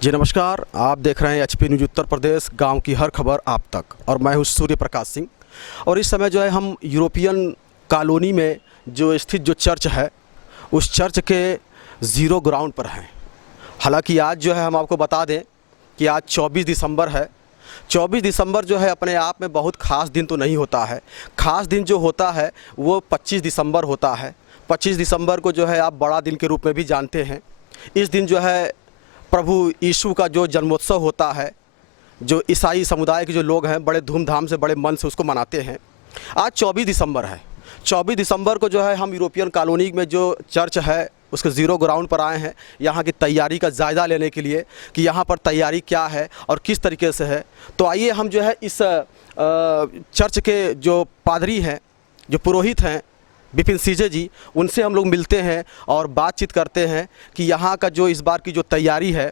जी नमस्कार, आप देख रहे हैं एचपी न्यूज़ उत्तर प्रदेश, गांव की हर खबर आप तक। और मैं हूं सूर्य प्रकाश सिंह। और इस समय जो है हम यूरोपियन कॉलोनी में जो स्थित जो चर्च है उस चर्च के ज़ीरो ग्राउंड पर हैं। हालांकि आज जो है हम आपको बता दें कि आज 24 दिसंबर है। 24 दिसंबर जो है अपने आप में बहुत ख़ास दिन तो नहीं होता है। ख़ास दिन जो होता है वो 25 दिसंबर होता है। 25 दिसंबर को जो है आप बड़ा दिन के रूप में भी जानते हैं। इस दिन जो है प्रभु यीशु का जो जन्मोत्सव होता है, जो ईसाई समुदाय के जो लोग हैं बड़े धूमधाम से बड़े मन से उसको मनाते हैं। आज 24 दिसंबर है। 24 दिसंबर को जो है हम यूरोपियन कॉलोनी में जो चर्च है उसके ज़ीरो ग्राउंड पर आए हैं, यहाँ की तैयारी का जायज़ा लेने के लिए कि यहाँ पर तैयारी क्या है और किस तरीके से है। तो आइए हम जो है इस चर्च के जो पादरी हैं, जो पुरोहित हैं विपिन सीजे जी, उनसे हम लोग मिलते हैं और बातचीत करते हैं कि यहाँ का जो इस बार की जो तैयारी है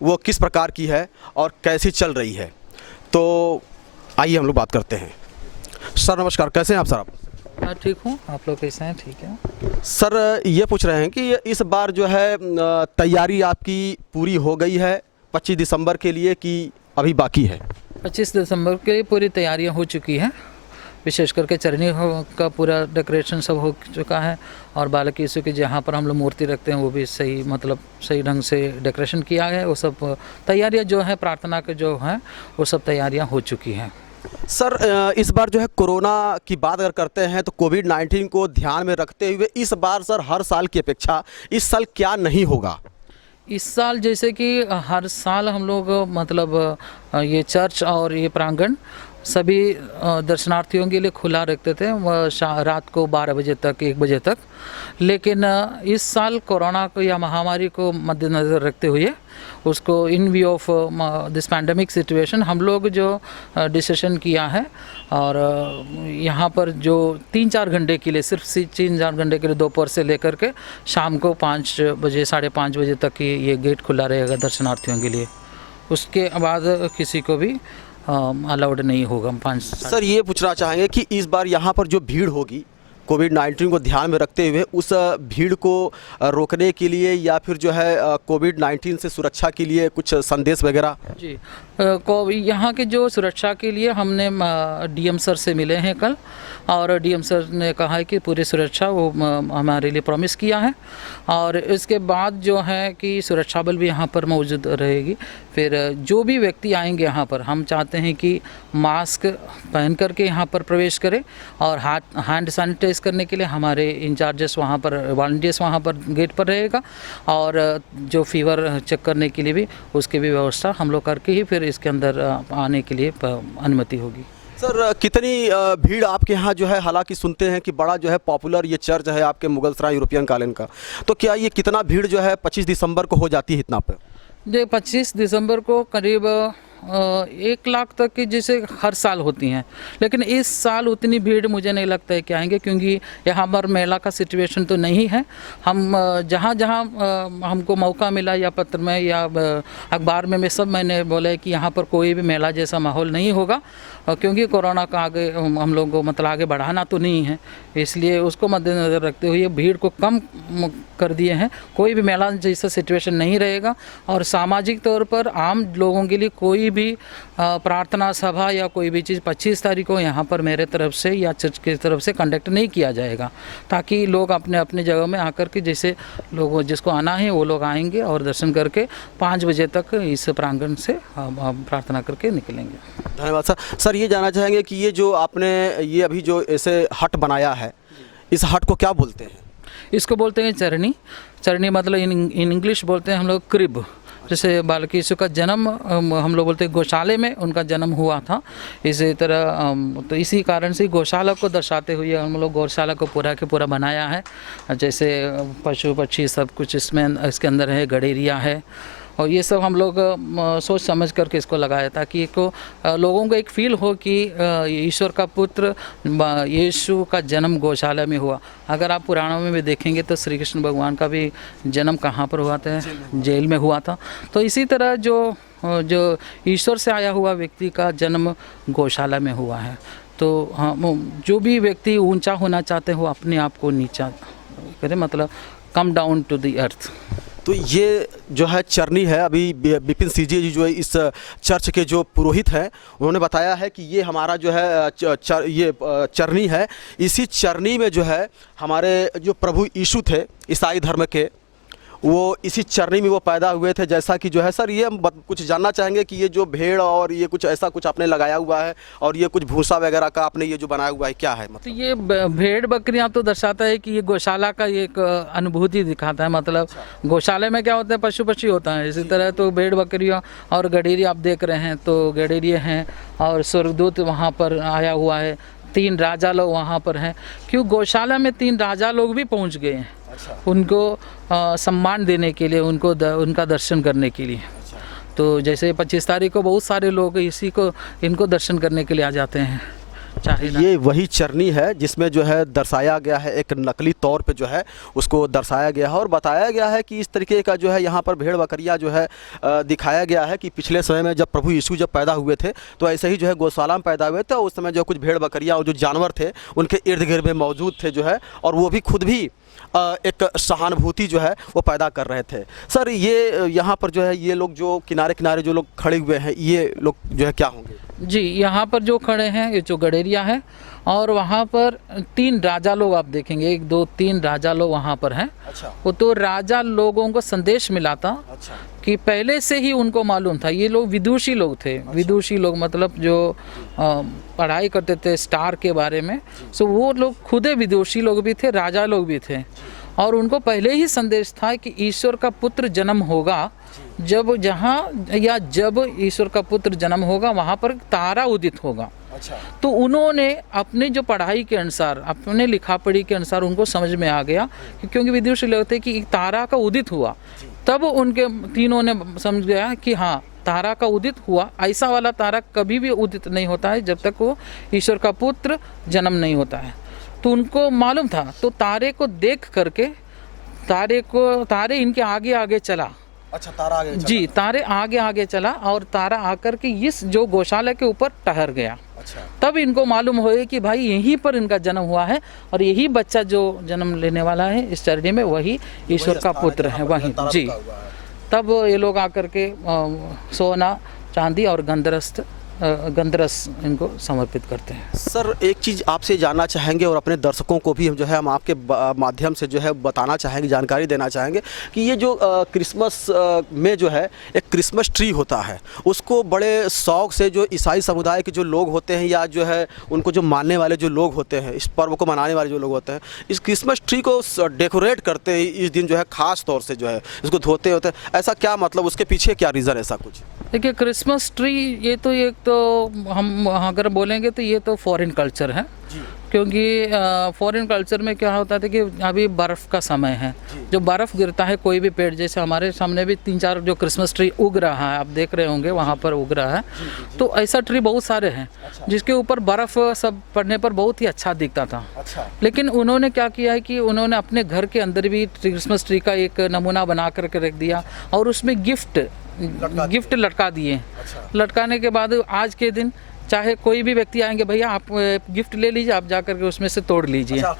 वो किस प्रकार की है और कैसी चल रही है। तो आइए हम लोग बात करते हैं। सर नमस्कार, कैसे हैं आप सर? आप हाँ ठीक हूँ, आप लोग कैसे हैं? ठीक है सर, ये पूछ रहे हैं कि इस बार जो है तैयारी आपकी पूरी हो गई है 25 दिसंबर के लिए कि अभी बाकी है? 25 दिसंबर के लिए पूरी तैयारियां हो चुकी हैं। विशेष करके चरनी का पूरा डेकोरेशन सब हो चुका है और बालक यीशु की जहाँ पर हम लोग मूर्ति रखते हैं वो भी सही ढंग से डेकोरेशन किया है। वो सब तैयारियां जो है प्रार्थना के जो हैं वो सब तैयारियां हो चुकी हैं। सर, इस बार जो है कोरोना की बात अगर करते हैं तो कोविड-19 को ध्यान में रखते हुए इस बार सर हर साल की अपेक्षा इस साल क्या नहीं होगा? इस साल जैसे कि हर साल हम लोग ये चर्च और ये प्रांगण सभी दर्शनार्थियों के लिए खुला रखते थे रात को 12 बजे तक 1 बजे तक। लेकिन इस साल कोरोना को या महामारी को मद्देनज़र रखते हुए उसको इन view of this pandemic situation हम लोग जो डिसीजन किया है और यहाँ पर जो 3-4 घंटे के लिए सिर्फ 3-4 घंटे के लिए दोपहर से लेकर के शाम को 5 बजे 5:30 बजे तक ये गेट खुला रहेगा दर्शनार्थियों के लिए। उसके बाद किसी को भी अलाउड नहीं होगा। 5 सर, ये पूछना चाहेंगे कि इस बार यहाँ पर जो भीड़ होगी कोविड-19 को ध्यान में रखते हुए उस भीड़ को रोकने के लिए या फिर जो है कोविड-19 से सुरक्षा के लिए कुछ संदेश वगैरह? जी, यहाँ के जो सुरक्षा के लिए हमने डीएम सर से मिले हैं कल और डीएम सर ने कहा है कि पूरी सुरक्षा वो हमारे लिए प्रॉमिस किया है। और इसके बाद जो है कि सुरक्षा बल भी यहाँ पर मौजूद रहेगी। फिर जो भी व्यक्ति आएंगे यहाँ पर हम चाहते हैं कि मास्क पहन करके यहाँ पर प्रवेश करें और हैंड सैनिटाइज करने के लिए हमारे इंचार्जेस वहाँ पर वॉलंटियर्स वहाँ पर गेट पर रहेगा और जो फीवर चेक करने के लिए भी उसकी भी व्यवस्था हम लोग करके ही फिर इसके अंदर आने के लिए अनुमति होगी। सर, कितनी भीड़ आपके यहाँ जो है, हालांकि सुनते हैं कि बड़ा जो है पॉपुलर ये चर्च है आपके मुगलसराय यूरोपियन कॉलोनी का, तो क्या ये कितना भीड़ जो है 25 दिसंबर को हो जाती है इतना पर? जो 25 दिसंबर को करीब 1 लाख तक की जैसे हर साल होती हैं, लेकिन इस साल उतनी भीड़ मुझे नहीं लगता है कि आएंगे क्योंकि यहाँ पर मेला का सिचुएशन तो नहीं है। हम जहाँ जहाँ हमको मौका मिला या पत्र में या अखबार में मैंने बोला है कि यहाँ पर कोई भी मेला जैसा माहौल नहीं होगा क्योंकि कोरोना का आगे हम लोगों को आगे बढ़ाना तो नहीं है, इसलिए उसको मद्देनज़र रखते हुए भीड़ को कम कर दिए हैं। कोई भी मेला जैसा सिचुएशन नहीं रहेगा और सामाजिक तौर पर आम लोगों के लिए कोई भी प्रार्थना सभा या कोई भी चीज़ 25 तारीख को यहाँ पर मेरे तरफ से या चर्च की तरफ से कंडक्ट नहीं किया जाएगा, ताकि लोग अपने अपने जगह में आकर के जैसे लोगों जिसको आना है वो लोग आएंगे और दर्शन करके 5 बजे तक इस प्रांगण से प्रार्थना करके निकलेंगे। धन्यवाद सर। सर, ये जानना चाहेंगे कि ये जो आपने ये अभी जो ऐसे हट बनाया है, इस हट को क्या बोलते हैं? इसको बोलते हैं चरनी मतलब इन इंग्लिश बोलते हैं हम लोग क्रिब। जैसे बालक यीशु का जन्म हम लोग बोलते हैं गौशाले में उनका जन्म हुआ था, इसी तरह तो इसी कारण से गौशाला को दर्शाते हुए हम लोग गौशाला को पूरा के पूरा बनाया है। जैसे पशु पक्षी सब कुछ इसके अंदर है, गडेरिया है और ये सब हम लोग सोच समझ करके इसको लगाया ताकि लोगों को एक फील हो कि ईश्वर का पुत्र यीशु का जन्म गौशाला में हुआ। अगर आप पुराणों में भी देखेंगे तो श्री कृष्ण भगवान का भी जन्म कहाँ पर हुआ था? जेल में हुआ था। तो इसी तरह जो ईश्वर से आया हुआ व्यक्ति का जन्म गौशाला में हुआ है। तो हम जो भी व्यक्ति ऊंचा होना चाहते हैं वो अपने आप को नीचा करे, मतलब come down to the earth. तो ये जो है चरनी है, अभी विपिन सीजे जी जो है इस चर्च के जो पुरोहित हैं उन्होंने बताया है कि ये हमारा जो है ये चरनी है। इसी चरनी में जो है हमारे जो प्रभु यीशु थे ईसाई धर्म के, वो इसी चरनी में वो पैदा हुए थे। जैसा कि जो है सर, ये हम कुछ जानना चाहेंगे कि ये जो भेड़ और ये कुछ ऐसा कुछ आपने लगाया हुआ है और ये कुछ भूसा वगैरह का आपने ये जो बनाया हुआ है, क्या है तो मतलब? ये भेड़ बकरियां तो दर्शाता है कि ये गौशाला का एक अनुभूति दिखाता है। मतलब गौशाले में क्या होता है, पशु पक्षी होता है, इसी तरह तो भेड़ बकरियां और गडेरी आप देख रहे हैं, तो गडेरी हैं और स्वर्गदूत वहाँ पर आया हुआ है, 3 राजा लोग वहाँ पर हैं। क्यों गौशाला में 3 राजा लोग भी पहुँच गए हैं उनको सम्मान देने के लिए, उनका दर्शन करने के लिए। तो जैसे 25 तारीख को बहुत सारे लोग इनको दर्शन करने के लिए आ जाते हैं। चाहे ये वही चरनी है जिसमें जो है दर्शाया गया है, एक नकली तौर पे जो है उसको दर्शाया गया है और बताया गया है कि इस तरीके का जो है यहाँ पर भेड़ बकरियाँ जो है दिखाया गया है कि पिछले समय में जब प्रभु यीशु जब पैदा हुए थे तो ऐसे ही जो है गौशाला में पैदा हुए थे। उस समय जो कुछ भेड़ बकरियाँ और जो जानवर थे उनके इर्द गिर्द में मौजूद थे जो है, और वो भी खुद भी एक सहानुभूति जो है वो पैदा कर रहे थे। सर, ये यहाँ पर जो है ये लोग जो किनारे किनारे जो लोग खड़े हुए हैं, ये लोग जो है क्या होंगे? जी, यहाँ पर जो खड़े हैं ये जो गडेरिया है, और वहाँ पर 3 राजा लोग आप देखेंगे, 1 2 3 राजा लोग वहाँ पर हैं। अच्छा। वो तो राजा लोगों को संदेश मिला था। अच्छा। कि पहले से ही उनको मालूम था, ये लोग विदुषी लोग थे। अच्छा। विदुषी लोग मतलब जो पढ़ाई करते थे स्टार के बारे में, सो वो लोग खुद विदुषी लोग भी थे, राजा लोग भी थे, और उनको पहले ही संदेश था कि ईश्वर का पुत्र जन्म होगा। जब ईश्वर का पुत्र जन्म होगा वहाँ पर तारा उदित होगा। अच्छा। तो उन्होंने अपने जो पढ़ाई के अनुसार, अपने लिखा पढ़ी के अनुसार उनको समझ में आ गया कि क्योंकि विदुषी लोग थे कि तारा का उदित हुआ, तब उनके तीनों ने समझ गया कि हाँ तारा का उदित हुआ। ऐसा वाला तारा कभी भी उदित नहीं होता है जब तक वो ईश्वर का पुत्र जन्म नहीं होता है। तो उनको मालूम था, तो तारे को देख करके तारे इनके आगे आगे चला। अच्छा, तारा आगे चला। जी, तारे आगे आगे चला और तारा आकर के इस जो गौशाला के ऊपर ठहर गया। अच्छा। तब इनको मालूम हुआ कि भाई यहीं पर इनका जन्म हुआ है और यही बच्चा जो जन्म लेने वाला है इस चरनी में वही ईश्वर का पुत्र है। वही जी, तब ये लोग आकर के सोना चांदी और गंधरस इनको समर्पित करते हैं। सर, एक चीज़ आपसे जानना चाहेंगे और अपने दर्शकों को भी हम आपके माध्यम से जो है बताना चाहेंगे, जानकारी देना चाहेंगे कि ये जो क्रिसमस में जो है एक क्रिसमस ट्री होता है, उसको बड़े शौक से जो ईसाई समुदाय के जो लोग होते हैं या जो है उनको जो मानने वाले जो लोग होते हैं, इस पर्व को मनाने वाले जो लोग होते हैं, इस क्रिसमस ट्री को डेकोरेट करते हैं इस दिन जो है, ख़ास तौर से जो है इसको धोते होते हैं। ऐसा क्या मतलब, उसके पीछे क्या रीज़न, ऐसा कुछ? देखिए, क्रिसमस ट्री ये तो एक तो हम अगर बोलेंगे तो ये तो फॉरेन कल्चर है। क्योंकि फॉरेन कल्चर में क्या होता था कि अभी बर्फ़ का समय है, जो बर्फ़ गिरता है कोई भी पेड़, जैसे हमारे सामने भी 3-4 जो क्रिसमस ट्री उग रहा है, आप देख रहे होंगे वहाँ पर उग रहा है। तो ऐसा ट्री बहुत सारे हैं जिसके ऊपर बर्फ़ सब पड़ने पर बहुत ही अच्छा दिखता था। लेकिन उन्होंने क्या किया है कि उन्होंने अपने घर के अंदर भी क्रिसमस ट्री का एक नमूना बना करके रख दिया और उसमें गिफ्ट लटका दिए। लटकाने के बाद आज के दिन चाहे कोई भी व्यक्ति आएंगे, भैया आप गिफ्ट ले लीजिए, आप जाकर के उसमें से तोड़ लीजिए। अच्छा,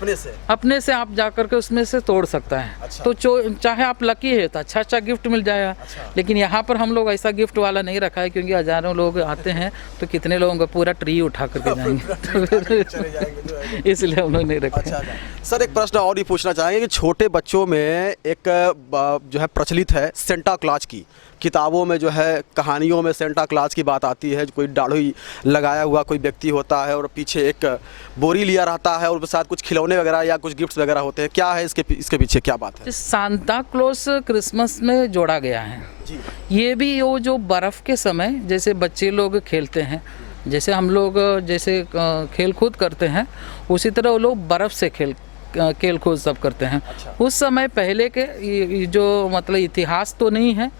अपने से आप जाकर के उसमें से तोड़ सकता है। अच्छा। तो चाहे आप लकी है तो अच्छा गिफ्ट मिल जाएगा। अच्छा। लेकिन लेकिन यहाँ पर हम लोग ऐसा गिफ्ट वाला नहीं रखा है, क्योंकि हजारों लोग आते हैं तो कितने लोगों का पूरा ट्री उठा करके जाएंगे, तो इसलिए हम लोग नहीं रखे। अच्छा। सर, एक प्रश्न और ही पूछना चाहेंगे कि छोटे बच्चों में एक जो है प्रचलित है सेंटा क्लॉज की, किताबों में जो है कहानियों में सेंटा क्लॉज की बात आती है, कोई दाढ़ी लगाया हुआ कोई व्यक्ति होता है और पीछे एक बोरी लिया रहता है और उसके साथ कुछ खिलौने वगैरह या कुछ गिफ्ट्स वगैरह होते हैं। क्या है इसके पीछे क्या बात है? सांता क्लॉज क्रिसमस में जोड़ा गया है जी। ये भी वो जो बर्फ़ के समय जैसे बच्चे लोग खेलते हैं, जैसे हम लोग जैसे खेल कूद करते हैं, उसी तरह वो लोग बर्फ़ से खेल कूद सब करते हैं। अच्छा। उस समय पहले के जो मतलब इतिहास तो नहीं है,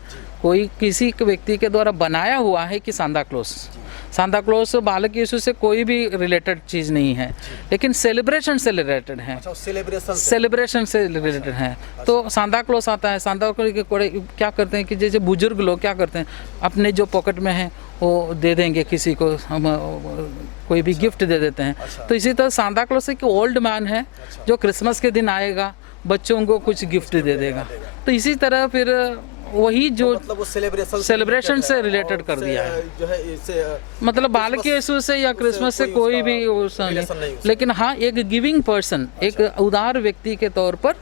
कोई किसी व्यक्ति के द्वारा बनाया हुआ है कि सांता क्लॉज बालक यीशु से कोई भी रिलेटेड चीज़ नहीं है, लेकिन सेलिब्रेशन से रिलेटेड है। सेलिब्रेशन से रिलेटेड है। तो सांता क्लॉज आता है, सांता क्लॉज के क्या करते हैं कि जैसे बुजुर्ग लोग क्या करते हैं, अपने जो पॉकेट में है वो दे देंगे किसी को, हम कोई भी गिफ्ट दे देते हैं। तो इसी तरह सांता क्लॉज एक ओल्ड मैन है जो क्रिसमस के दिन आएगा, बच्चों को कुछ गिफ्ट दे देगा। तो इसी तरह फिर वही जो मतलब वो सेलिब्रेशन से रिलेटेड कर दिया है, जो है इससे मतलब बाल के यीशु से या क्रिसमस से कोई भी relation नहीं उससे। लेकिन हाँ, एक गिविंग पर्सन, एक उदार व्यक्ति के तौर पर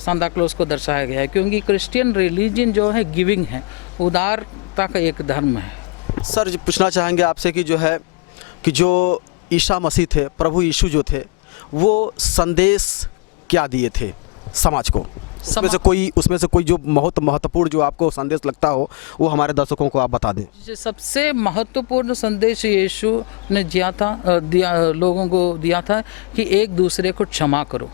सांता क्लॉज को दर्शाया गया है, क्योंकि क्रिश्चियन रिलीजन जो है गिविंग है, उदारता का एक धर्म है। सर जी पूछना चाहेंगे आपसे कि जो है कि जो ईसा मसीह थे, प्रभु यीशु जो थे, वो संदेश क्या दिए थे समाज को? उसमें से कोई जो बहुत महत्वपूर्ण जो आपको संदेश लगता हो वो हमारे दर्शकों को आप बता दें। सबसे महत्वपूर्ण संदेश यीशु ने लोगों को दिया था कि एक दूसरे को क्षमा करो,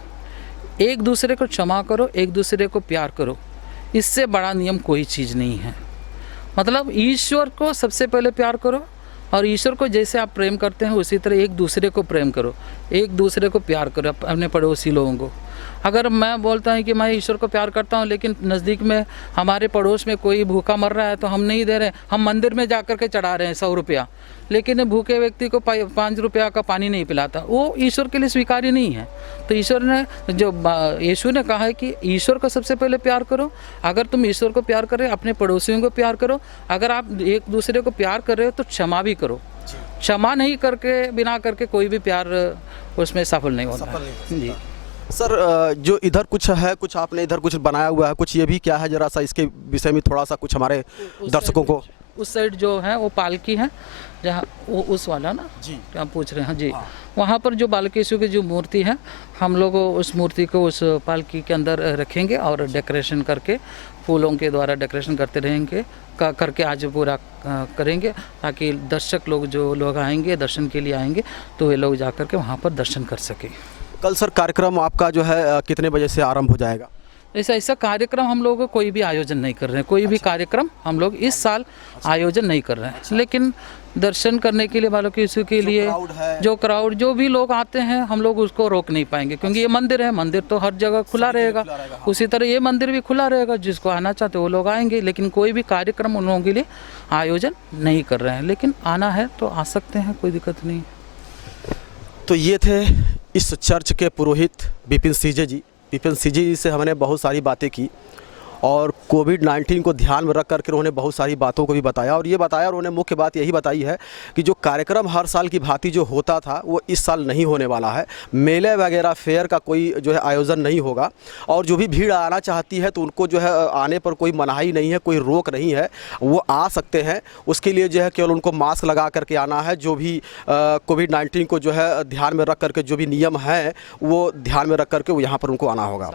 एक दूसरे को क्षमा करो, एक दूसरे को प्यार करो। इससे बड़ा नियम कोई चीज़ नहीं है। मतलब ईश्वर को सबसे पहले प्यार करो, और ईश्वर को जैसे आप प्रेम करते हैं उसी तरह एक दूसरे को प्रेम करो, एक दूसरे को प्यार करो, अपने पड़ोसी लोगों को। अगर मैं बोलता हूँ कि मैं ईश्वर को प्यार करता हूँ, लेकिन नज़दीक में हमारे पड़ोस में कोई भूखा मर रहा है तो हम नहीं दे रहे, हम मंदिर में जा कर के चढ़ा रहे हैं 100 रुपया, लेकिन भूखे व्यक्ति को 5 रुपया का पानी नहीं पिलाता, वो ईश्वर के लिए स्वीकार्य नहीं है। तो ईश्वर ने यीशु ने कहा है कि ईश्वर को सबसे पहले प्यार करो। अगर तुम ईश्वर को प्यार कर रहे हो, अपने पड़ोसियों को प्यार करो। अगर आप एक दूसरे को प्यार कर रहे हो तो क्षमा भी करो। क्षमा नहीं करके, बिना करके कोई भी प्यार उसमें सफल नहीं होता जी। सर जो इधर कुछ है, कुछ आपने इधर कुछ बनाया हुआ है, कुछ ये भी क्या है, जरा सा इसके विषय में थोड़ा सा कुछ हमारे दर्शकों को। उस साइड जो है वो पालकी है, जहाँ वो उस वाला ना जी क्या पूछ रहे हैं जी, वहाँ पर जो बालक यीशु की जो मूर्ति है, हम लोग उस मूर्ति को उस पालकी के अंदर रखेंगे और डेकोरेशन करके, फूलों के द्वारा डेकोरेशन करते रहेंगे, करके आज पूरा करेंगे, ताकि दर्शक लोग जो लोग आएंगे दर्शन के लिए आएंगे तो वे लोग जाकर के वहाँ पर दर्शन कर सकें। कल सर कार्यक्रम आपका जो है कितने बजे से आरंभ हो जाएगा? ऐसा कार्यक्रम हम लोग कोई भी आयोजन नहीं कर रहे हैं, कोई भी कार्यक्रम हम लोग इस साल आयोजन नहीं कर रहे हैं। लेकिन दर्शन करने के लिए, बालक यीशु के लिए जो क्राउड, जो भी लोग आते हैं, हम लोग उसको रोक नहीं पाएंगे, क्योंकि ये मंदिर है, मंदिर तो हर जगह खुला रहेगा। उसी तरह ये मंदिर भी खुला रहेगा, जिसको आना चाहते वो लोग आएंगे। लेकिन कोई भी कार्यक्रम उन लोगों के लिए आयोजन नहीं कर रहे हैं, लेकिन आना है तो आ सकते हैं, कोई दिक्कत नहीं। तो ये थे इस चर्च के पुरोहित विपिन सीजे जी। विपिन सीजे जी से हमने बहुत सारी बातें की और कोविड-19 को ध्यान में रख करके उन्होंने बहुत सारी बातों को भी बताया, और ये बताया, और उन्होंने मुख्य बात यही बताई है कि जो कार्यक्रम हर साल की भांति जो होता था वो इस साल नहीं होने वाला है। मेले वगैरह फेयर का कोई जो है आयोजन नहीं होगा, और जो भी भीड़ आना चाहती है तो उनको जो है आने पर कोई मनाही नहीं है, कोई रोक नहीं है, वो आ सकते हैं। उसके लिए जो है केवल उनको मास्क लगा करके आना है। जो भी कोविड-19 को जो है ध्यान में रख करके जो भी नियम हैं वो ध्यान में रख करके वो यहाँ पर उनको आना होगा।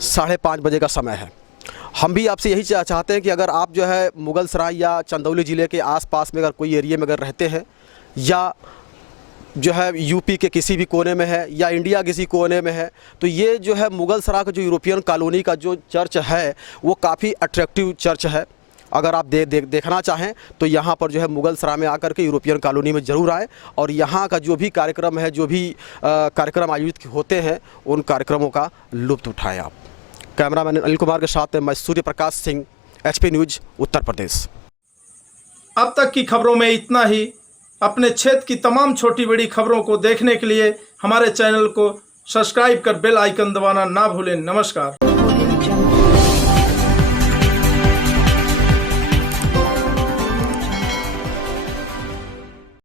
5:30 बजे का समय है। हम भी आपसे यही चाहते हैं कि अगर आप जो है मुगलसराय या चंदौली ज़िले के आसपास में अगर कोई एरिया में अगर रहते हैं, या जो है यूपी के किसी भी कोने में है, या इंडिया किसी कोने में है, तो ये जो है मुगलसराय का जो यूरोपियन कॉलोनी का जो चर्च है वो काफ़ी अट्रैक्टिव चर्च है। अगर आप देखना चाहें तो यहाँ पर जो है मुगलसराय में आकर के यूरोपियन कॉलोनी में ज़रूर आएँ, और यहाँ का जो भी कार्यक्रम है, जो भी कार्यक्रम आयोजित होते हैं, उन कार्यक्रमों का लुत्फ़ उठाएँ आप। कैमरामैन अनिल कुमार के साथ मैं सूर्य प्रकाश सिंह, HP न्यूज़, उत्तर प्रदेश। अब तक की खबरों में इतना ही। अपने क्षेत्र की तमाम छोटी बड़ी खबरों को देखने के लिए हमारे चैनल को सब्सक्राइब कर बेल आइकन दबाना ना भूलें। नमस्कार।